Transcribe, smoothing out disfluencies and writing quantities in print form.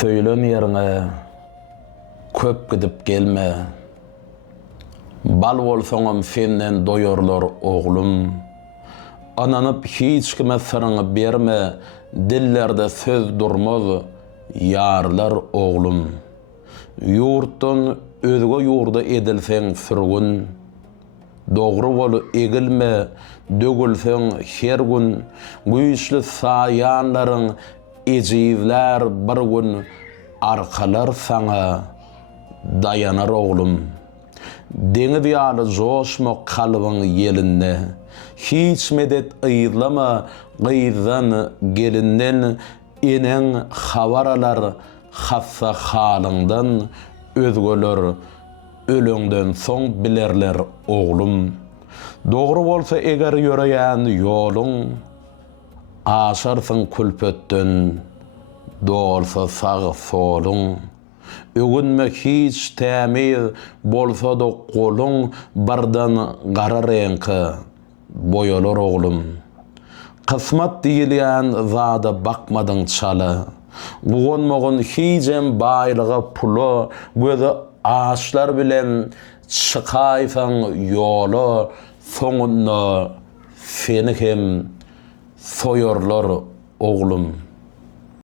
Söylen yerine köp gidip gelme. Bal bolsoňam senden doyorlar oğlum. Ananıp hiç kime sırrını berme. Dillerde söz durmaz yarlar oğlum. Yurtdan özge yurda edilsen sürgün. Doğru bolu egilme, dögülsen her gün. Güýçli sayanların ejizler bir gün arkalar sana dayanar oğlum. Deniz ýaly joşma kalbyň ýelinde. Hiç medet ıýdlama gyýzdan gelinden. Enen habaralar hassa halyňdan. Özgeler ölüňden soň bilerler oğlum. Doğru bolsa eger ýöreýän ýoluň, aşarsyň külpetden, dolsa sag soluň. Ögünme hiç tämiz bolsa da goluň, bardan gara reňki boýalar oğlum. Kısmat diýilýän zada bakmadyň çaly. Bugonmagyn hiçem baýlyga pulu, göze ağaçlar bilen çıkaýsaň ýola, soňunda seni hem soýarlar oğlum.